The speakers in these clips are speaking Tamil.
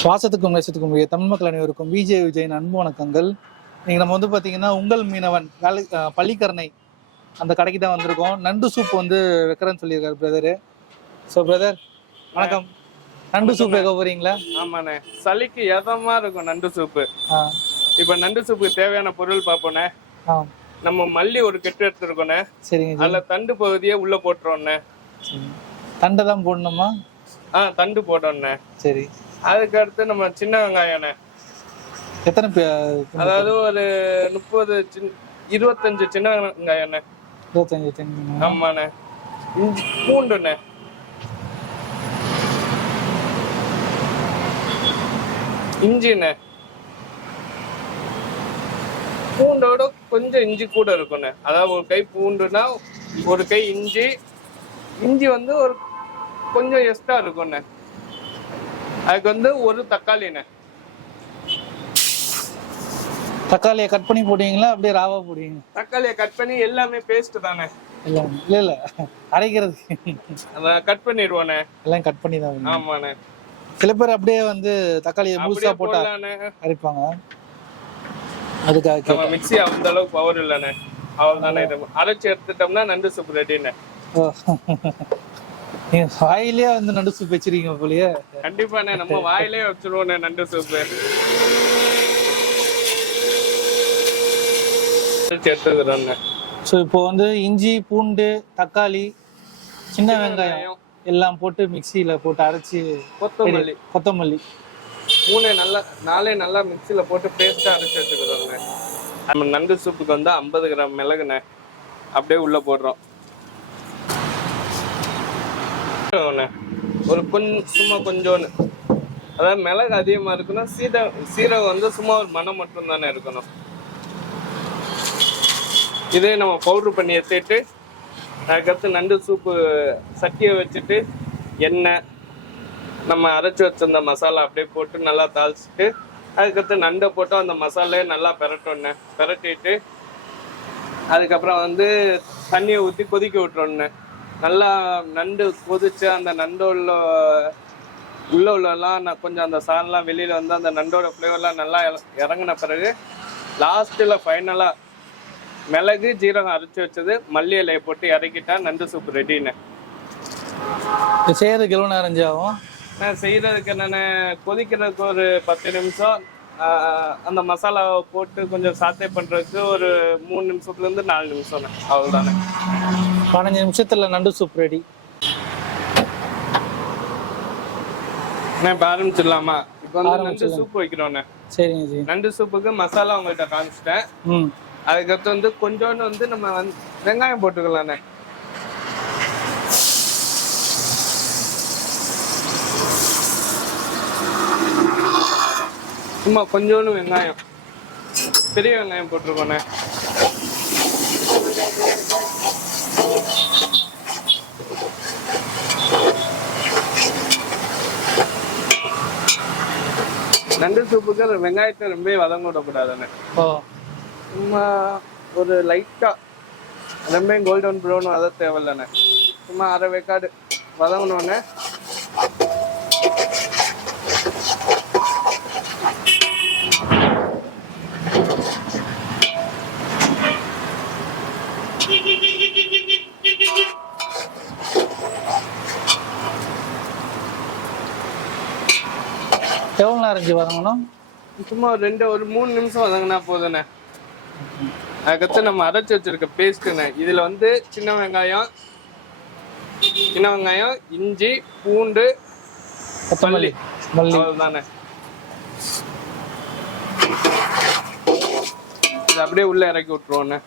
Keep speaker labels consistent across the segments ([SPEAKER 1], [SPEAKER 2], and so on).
[SPEAKER 1] சுவாசத்துக்கும் நேசத்துக்கும் தமிழ் மக்கள் அனைவருக்கும் விஜய் விஜயின் அன்பு வணக்கங்கள். நீங்கள் நம்ம வந்து பார்த்தீங்கன்னா உங்கள் மீனவன் வேலை பள்ளிக்கரணை அந்த கடைக்கு தான் வந்திருக்கோம். நண்டு சூப் வந்து வைக்கிறேன்னு சொல்லியிருக்காரு பிரதரு ஸோ பிரதர் வணக்கம். நண்டு சூப் வைக்க போறீங்களா?
[SPEAKER 2] ஆமாண்ணே. சளிக்கு எதமா இருக்கும் நண்டு சூப்பு இப்ப நண்டு சூப்புக்கு தேவையான பொருள் பார்ப்போண்ணே நம்ம மல்லி ஒரு கெட்டு எடுத்துருக்கோண்ணே.
[SPEAKER 1] சரிங்க
[SPEAKER 2] அதுல தண்டு பகுதியை உள்ள போட்டுருவோண்ணே.
[SPEAKER 1] தண்டை தான் போடணுமா?
[SPEAKER 2] ஆ தண்டு போட்டோண்ணே
[SPEAKER 1] சரி.
[SPEAKER 2] அதுக்கு அடுத்து நம்ம சின்ன வெங்காயம்ண்ணே
[SPEAKER 1] எத்தனை
[SPEAKER 2] அதாவது ஒரு முப்பது சின்ன இருபத்தஞ்சு சின்ன வெங்காயம்ண்ணே
[SPEAKER 1] இருபத்தஞ்சு தென்னை
[SPEAKER 2] ஆமாண்ணே இஞ்சி பூண்டுண்ணே இஞ்சிண்ணே பூண்டோட கொஞ்சம் இஞ்சி கூட இருக்குண்ணே அதாவது ஒரு கை பூண்டுனா ஒரு கை இஞ்சி. இஞ்சி வந்து ஒரு கொஞ்சம் எக்ஸ்ட்ரா இருக்குண்ணே அதுக்கு வந்து ஒரு தக்காளிண்ணே
[SPEAKER 1] தக்காளியை கட் பண்ணி போடுவீங்களா? அப்படியே ராவா போடுவீங்க.
[SPEAKER 2] தக்காளியை கட் பண்ணி எல்லாமே பேஸ்ட் தானே.
[SPEAKER 1] இல்லை இல்லை இல்லை. அரைக்கிறதுக்கு
[SPEAKER 2] அதான் கட் பண்ணிடுவோண்ணே.
[SPEAKER 1] எல்லாம் கட் பண்ணி தான்.
[SPEAKER 2] ஆமாண்ணே.
[SPEAKER 1] சில பேர் அப்படியே வந்து தக்காளியை முழுசா போட்டா அரைப்பாங்க. அதுக்காக.
[SPEAKER 2] மிக்ஸி அந்த அளவுக்கு பவர் இல்லைண்ணே. அவ்வளவுதானே இது. அரைச்சு எடுத்துட்டோம்னா நண்டு சூப் ரெடிண்ணே.
[SPEAKER 1] நீங்க வாயிலே வந்து நடு சூப் வச்சிருக்கீங்க போலயே.
[SPEAKER 2] கண்டிப்பாண்ணே நம்ம வாயிலே வச்சிருவோண்ணே நண்டு சூப்பு அரைச்சு எடுத்துக்கிறோண்ணே
[SPEAKER 1] ஸோ இப்போ வந்து இஞ்சி பூண்டு தக்காளி சின்ன வெங்காயம் எல்லாம் போட்டு மிக்சியில போட்டு அரைச்சி
[SPEAKER 2] கொத்தமல்லி.
[SPEAKER 1] கொத்தமல்லி.
[SPEAKER 2] மூணே நல்லா நாலே நல்லா மிக்ஸியில் போட்டு பேஸ்ட்டாக அரைச்சு எடுத்துக்கிறோண்ணே நம்ம நண்டு சூப்புக்கு வந்து ஐம்பது கிராம் மிளகுண்ணே. அப்படியே உள்ள போடுறோம். ஒன்று ஒரு கொஞ்சம் சும்மா கொஞ்சோன்னு. அதாவது மிளகு அதிகமாக இருக்குன்னா சீர சீரகம் வந்து சும்மா ஒரு மனம் மட்டும் தானே இருக்கணும். இதே நம்ம பவுட்ரு பண்ணி எடுத்துட்டு அதுக்கடுத்து நண்டு சூப்பு சட்டியை வச்சுட்டு எண்ணெய் நம்ம அரைச்சி வச்சிருந்த மசாலா அப்படியே போட்டு நல்லா தாளிச்சிட்டு அதுக்கடுத்து நண்டை போட்டு அந்த மசாலையை நல்லா பெரட்டோண்ணே பெரட்டிட்டு அதுக்கப்புறம் வந்து தண்ணியை ஊற்றி கொதிக்க விட்டுறோண்ணே நல்லா நண்டு கொதிச்சு அந்த நண்டோட உள்ள உள்ளலாம் நான் கொஞ்சம் அந்த சாரெலாம் வெளியில் வந்து அந்த நண்டோட ஃப்ளேவர்லாம் நல்லா இற- இறங்குன பிறகு லாஸ்ட்டில் ஃபைனலாக மிளகு ஜீரகம் அரைச்சி வச்சது மல்லி இலையை போட்டு இறக்கிட்டா நண்டு சூப்
[SPEAKER 1] இது செய்யறதுக்கு எவ்வளோ நேரம் ஆகும்?
[SPEAKER 2] நான் செய்யறதுக்கு நான் கொதிக்கிறதுக்கு ஒரு பத்து நிமிஷம் அந்த மசாலாவை போட்டு கொஞ்சம் சாத்தே பண்றதுக்கு ஒரு மூணு நிமிஷத்துல இருந்து நாலு நிமிஷம் அவ்வளவுதானே.
[SPEAKER 1] பதினஞ்சு நிமிஷத்துல நண்டு சூப் ரெடி
[SPEAKER 2] நான் இப்போ ஆரம்பிச்சிடலாமா? இப்போ வந்து நண்டு சூப் வைக்கிறோண்ணே.
[SPEAKER 1] சரிங்க ஜி
[SPEAKER 2] நண்டு சூப்புக்கு மசாலா உங்கள்கிட்ட காமிச்சிட்டேன். அதுக்கடுத்து வந்து கொஞ்சோண்டு வந்து நம்ம வந்து வெங்காயம் போட்டுக்கலாண்ணே. சும்மா கொஞ்சோண்டு வெங்காயம். பெரிய வெங்காயம் போட்டிருக்கோண்ணே. நண்டு சூப்புக்கு வெங்காயத்தை ரொம்ப வதங்க விடக்கூடாதுண்ணே
[SPEAKER 1] ஓ.
[SPEAKER 2] சும்மா ஒரு லைட்டா ரொம்ப கோல்டன் ப்ரௌன் அதை தேவையில்லண்ணே. சும்மா அரை வேக்காடு வதங்கினோடனே
[SPEAKER 1] எவ்வளோ நேரம் வதங்கணும்?
[SPEAKER 2] சும்மா ஒரு ரெண்டு ஒரு மூணு நிமிஷம் வதங்கினா போதுண்ணே. அதுக்கடுத்து நம்ம அரைச்சி வச்சிருக்க பேஸ்ட்டுண்ணே இதுல வந்து சின்ன வெங்காயம் சின்ன வெங்காயம் இஞ்சி பூண்டு
[SPEAKER 1] மல்லி.
[SPEAKER 2] இது அப்படியே உள்ள இறக்கி விட்டுருவோண்ணே.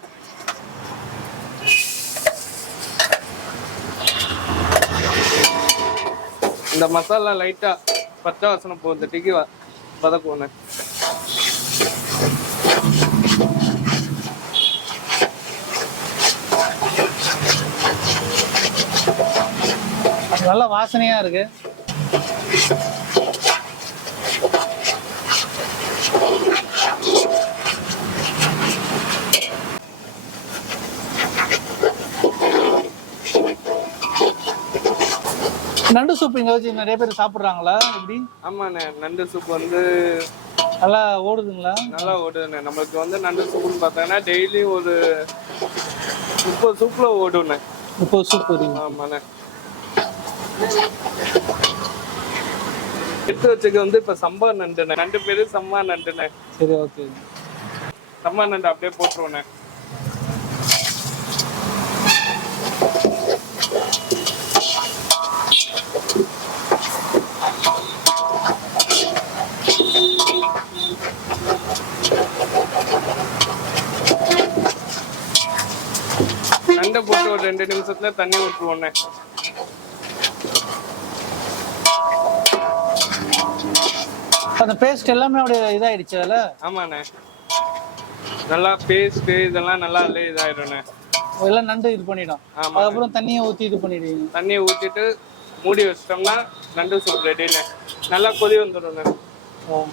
[SPEAKER 2] இந்த மசாலா லைட்டா பச்சை வாசனை போகிறதுக்கு வதக்குவோண்ணே.
[SPEAKER 1] நல்ல வாசனையா இருக்கு. நண்டு சூப் இங்க வச்சு நிறைய பேர் சாப்பிடுறாங்களா? எப்படி?
[SPEAKER 2] ஆமாண்ணே நண்டு சூப் வந்து
[SPEAKER 1] நல்லா ஓடுதுங்களா?
[SPEAKER 2] நல்லா ஓடுதுண்ணே. நம்மளுக்கு வந்து நண்டு சூப்புன்னு பார்த்தோன்னா டெய்லி ஒரு முப்பது சூப்ல ஓடுண்ணே
[SPEAKER 1] இப்போ சூப் வருது
[SPEAKER 2] ஆமாண்ணே. எடுத்து வச்சுக்க வந்து இப்ப சம்பா நண்டுண்ணே. நண்டு பேரு சம்பா நண்டுண்ணே.
[SPEAKER 1] சரி ஓகே
[SPEAKER 2] சம்பா நண்டு அப்படியே போட்டுருவோண்ணே. ரெண்டு நிமிஷத்துல தண்ணி ஊற்றுவோண்ணே
[SPEAKER 1] அந்த பேஸ்ட் எல்லாமே அப்படியே இதாயிடுச்சு அதில்?
[SPEAKER 2] ஆமாண்ணே. நல்லா பேஸ்ட் இதெல்லாம் நல்லா அதிலே இதாயிடும்ண்ணே.
[SPEAKER 1] எல்லாம் நண்டு இது பண்ணிடும். அதுக்கப்புறம் தண்ணியை ஊற்றி இது பண்ணிடுவீங்க.
[SPEAKER 2] தண்ணியை ஊற்றிட்டு மூடி வச்சிட்டோம்னா நண்டு சூப் ரெடிண்ணே நல்லா கொதி வந்துடும்ண்ணே.
[SPEAKER 1] ஓ.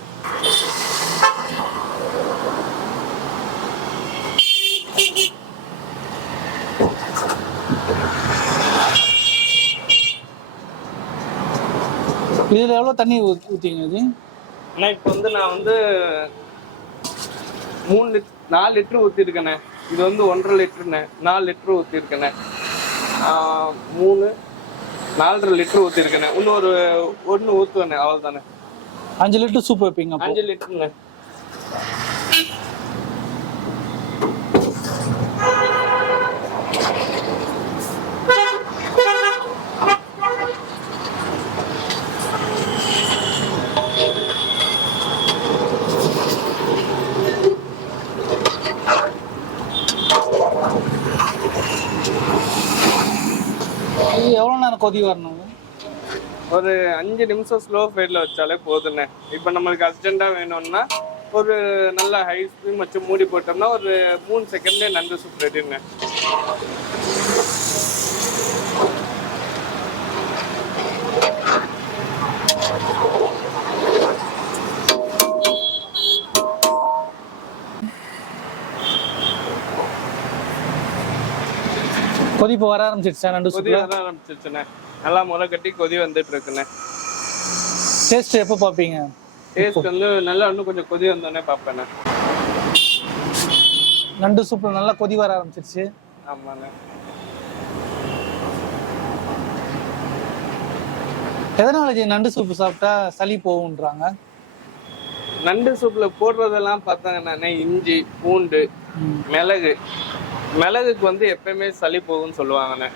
[SPEAKER 1] இதுல எவ்வளவு தண்ணி ஊத்தீங்க இது?
[SPEAKER 2] ஆனால் இப்போ வந்து நான் வந்து மூணு லிட் நாலு லிட்டர் ஊற்றிருக்கேண்ணே இது வந்து ஒன்றரை லிட்டருண்ணே. நாலு லிட்டர் ஊற்றிருக்கேண்ணே மூணு நாலரை லிட்டர் ஊற்றிருக்கேண்ணே இன்னொரு ஒன்று ஊற்றுவேண்ணே அவ்வளோதானே
[SPEAKER 1] அஞ்சு லிட்டர் சூப் வைப்பீங்க
[SPEAKER 2] அஞ்சு லிட்டருண்ணே
[SPEAKER 1] இது எவ்வளவு நேரம் கொதி வரணும்
[SPEAKER 2] ஒரு அஞ்சு நிமிஷம் ஸ்லோ ஃபயரில் வச்சாலே போதுண்ணே இப்போ நம்மளுக்கு அர்ஜென்ட்டாக வேணும்னா ஒரு நல்ல ஹை ஸ்பீம் வச்சு மூடி போட்டோம்னா ஒரு மூணு செகண்ட்லேயே நண்டு சூப் ரெடிண்ணே
[SPEAKER 1] கொதி இப்போ வர ஆரம்பிச்சிருச்சா நண்டு
[SPEAKER 2] கொதி வர ஆரம்பிச்சிருச்சுண்ணே நல்லா முளை கட்டி கொதி வந்துட்டு இருக்குண்ணே
[SPEAKER 1] டேஸ்ட் எப்போ பார்ப்பீங்க
[SPEAKER 2] டேஸ்ட் வந்து நல்லா இன்னும் கொஞ்சம் கொதி வந்தோடனே பார்ப்பேண்ணே
[SPEAKER 1] நண்டு சூப்ல நல்லா கொதி வர ஆரம்பிச்சிருச்சு.
[SPEAKER 2] ஆமாண்ணே.
[SPEAKER 1] எதனால ஜி நண்டு சூப் சாப்பிட்டா சளி போகுன்றாங்க
[SPEAKER 2] நண்டு சூப்ல போடுறதெல்லாம் பார்த்தாங்கண்ணே இஞ்சி பூண்டு. மிளகு. மிளகுக்கு வந்து எப்பயுமே சளி போகும்னு சொல்லுவாங்கண்ணே.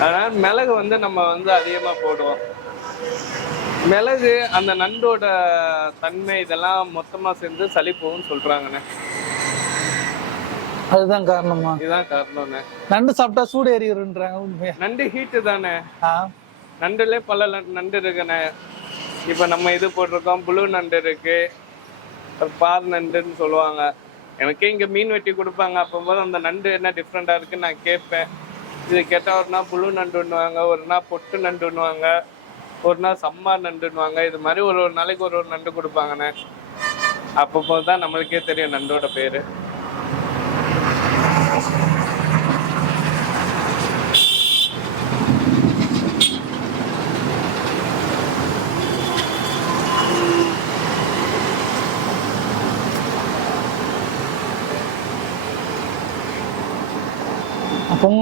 [SPEAKER 2] அதனால மிளகு வந்து நம்ம வந்து அதிகமா போடுவோம். மிளகு அந்த நண்டோட தன்மை இதெல்லாம் மொத்தமா சேர்ந்து சளி போகும்னு சொல்றாங்கண்ணே.
[SPEAKER 1] அதுதான் காரணமா?
[SPEAKER 2] இதுதான் காரணம்ண்ணே.
[SPEAKER 1] நண்டு சாப்பிட்டா சூடு உண்மையா?
[SPEAKER 2] நண்டு ஹீட்டு தானே நண்டுல பல நண்டு இருக்குண்ணே. இப்போ நம்ம இது போட்டிருக்கோம் புழு நண்டு இருக்கு. பார் நண்டுன்னு சொல்லுவாங்க. எனக்கே இங்க மீன் வெட்டி கொடுப்பாங்க. அப்போது அந்த நண்டு என்ன டிஃப்ரெண்டா இருக்குன்னு நான் கேட்பேன். இது கேட்டால் ஒரு நாள் புழு நண்டுன்னுவாங்க ஒரு நாள் பொட்டு நண்டுன்னுவாங்க ஒரு நாள் சம்மா நண்டுன்னுவாங்க. இது மாதிரி ஒரு ஒரு நாளைக்கு ஒரு ஒரு நண்டு கொடுப்பாங்கண்ணே. அப்பப்போ தான் நம்மளுக்கே தெரியும் நண்டோட பேரு.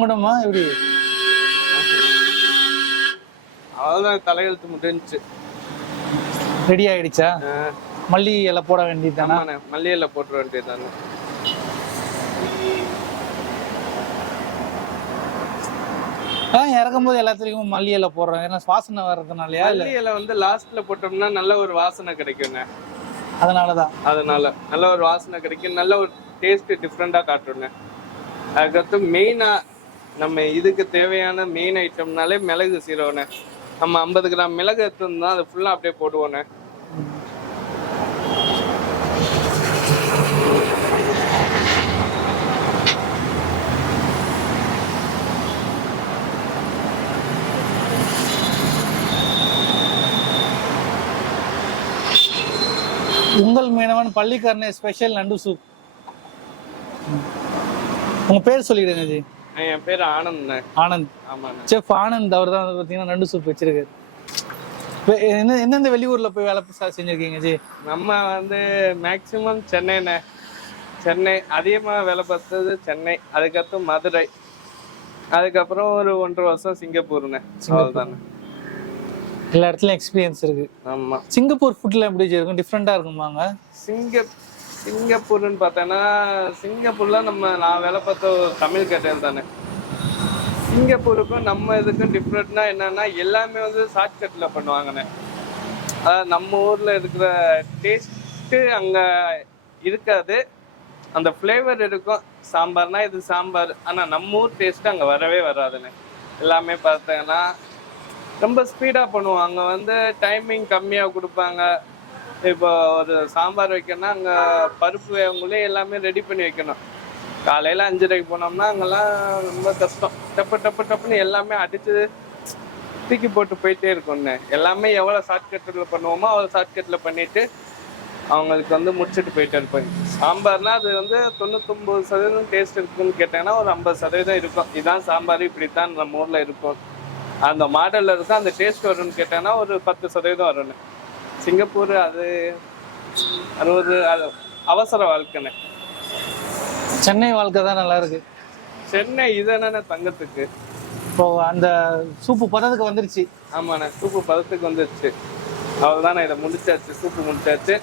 [SPEAKER 1] பொங்கணுமா எப்படி?
[SPEAKER 2] அவ்வளோதான் தலையெழுத்து முடிஞ்சுச்சு.
[SPEAKER 1] ரெடி ஆயிடுச்சா? மல்லி இலை போட வேண்டியதுதானா?
[SPEAKER 2] ஆமாண்ணே மல்லியில போட்டுற வேண்டியதுதானே
[SPEAKER 1] ஆ இறக்கும்போது எல்லாத்துலயும் மல்லி இலை போடுறோம். ஏன்னா வாசனை வர்றதுனாலயா
[SPEAKER 2] மல்லி இலை வந்து லாஸ்ட்ல போட்டோம்னா நல்ல ஒரு வாசனை கிடைக்கும்ண்ணே.
[SPEAKER 1] அதனாலதான்
[SPEAKER 2] அதனால நல்ல ஒரு வாசனை கிடைக்கும். நல்ல ஒரு டேஸ்ட் டிஃப்ரெண்டா காட்டும்ண்ணே. அதுக்கடுத்து மெயினா நம்ம இதுக்கு தேவையான மெயின் ஐட்டம்னாலே மிளகு சீரகண்ணே. நம்ம ஐம்பது கிராம் மிளகு எடுத்துருந்தா அது ஃபுல்லாக அப்படியே போடுவோண்ணே.
[SPEAKER 1] உங்கள் மீனவன் பள்ளிக்கரணை ஸ்பெஷல் நண்டு சூப் உங்க பேர் சொல்லிடுங்க ஜி.
[SPEAKER 2] என் பேர் ஆனந்த்ண்ணே
[SPEAKER 1] ஆனந்த்.
[SPEAKER 2] ஆமாண்ணே.
[SPEAKER 1] செஃப் ஆனந்த் அவர் தான் வந்து பார்த்தீங்கன்னா நண்டு சூப் வச்சிருக்காரு. என்ன எந்தெந்த வெளியூர்ல போய் வேலை செஞ்சிருக்கீங்க ஜி?
[SPEAKER 2] நம்ம வந்து மேக்சிமம் சென்னைண்ணே. சென்னை அதிகமாக வேலை பார்த்தது சென்னை அதுக்கடுத்து மதுரை. அதுக்கப்புறம் ஒரு ஒன்றரை வருஷம் சிங்கப்பூர்ண்ணே. அவ்வளோதானே
[SPEAKER 1] எல்லா இடத்துலயும் எக்ஸ்பீரியன்ஸ் இருக்கு.
[SPEAKER 2] ஆமாம்
[SPEAKER 1] சிங்கப்பூர் ஃபுட்ல எப்படி இருக்கும்? டிஃப்ரெண்டா இருக்குமாங்க?
[SPEAKER 2] சிங்க சிங்கப்பூர்னு பார்த்தோன்னா சிங்கப்பூரில் நம்ம நான் வேலை பார்த்த ஒரு தமிழ் கேட்டல் தானே. சிங்கப்பூருக்கும் நம்ம இதுக்கும் டிஃப்ரெண்ட்னா என்னன்னா எல்லாமே வந்து ஷார்ட்கட்டில் பண்ணுவாங்கண்ணே. அதாவது நம்ம ஊரில் இருக்கிற டேஸ்ட்டு அங்கே இருக்காது. அந்த ஃப்ளேவர் இருக்கும் சாம்பார்னா இது சாம்பார். ஆனால் நம்ம ஊர் டேஸ்ட்டு அங்கே வரவே வராதுண்ணே. எல்லாமே பார்த்தீங்கன்னா ரொம்ப ஸ்பீடாக பண்ணுவோம் அங்கே வந்து டைமிங் கம்மியாக கொடுப்பாங்க. இப்போ ஒரு சாம்பார் வைக்கணும்னா அங்கே பருப்பு வேகங்களே எல்லாமே ரெடி பண்ணி வைக்கணும். காலையில் அஞ்சரைக்கு போனோம்னா அங்கெல்லாம் ரொம்ப கஷ்டம். டப்பு டப்பு டப்புன்னு எல்லாமே அடித்து தூக்கி போட்டு போயிட்டே இருக்கும்ண்ணே எல்லாமே எவ்வளோ ஷார்ட்கட்டில் பண்ணுவோமோ அவ்வளோ ஷார்ட்கட்டில் பண்ணிட்டு அவங்களுக்கு வந்து முடிச்சுட்டு போயிட்டே இருப்பாங்க சாம்பார்னா அது வந்து தொண்ணூத்தொம்பது சதவீதம் டேஸ்ட் இருக்குன்னு கேட்டாங்கன்னா ஒரு ஐம்பது சதவீதம் இருக்கும். இதுதான் சாம்பார் இப்படித்தான் நம்ம ஊரில் இருக்கும். அந்த மாடலில் இருக்கும் அந்த டேஸ்ட் வரும்னு கேட்டாங்கன்னா ஒரு பத்து சதவீதம் வரும்னு. சிங்கப்பூர் அது அது ஒரு அது அவசர வாழ்க்கைண்ணே.
[SPEAKER 1] சென்னை வாழ்க்கை தான் நல்லா இருக்கு.
[SPEAKER 2] சென்னை இது என்னண்ணே தங்கத்துக்கு.
[SPEAKER 1] இப்போ அந்த சூப்பு பதத்துக்கு வந்துருச்சு.
[SPEAKER 2] ஆமாண்ணே சூப்பு பதத்துக்கு வந்துருச்சு. அவ்வளோதானே இதை முடிச்சாச்சு சூப்பு முடிச்சாச்சு.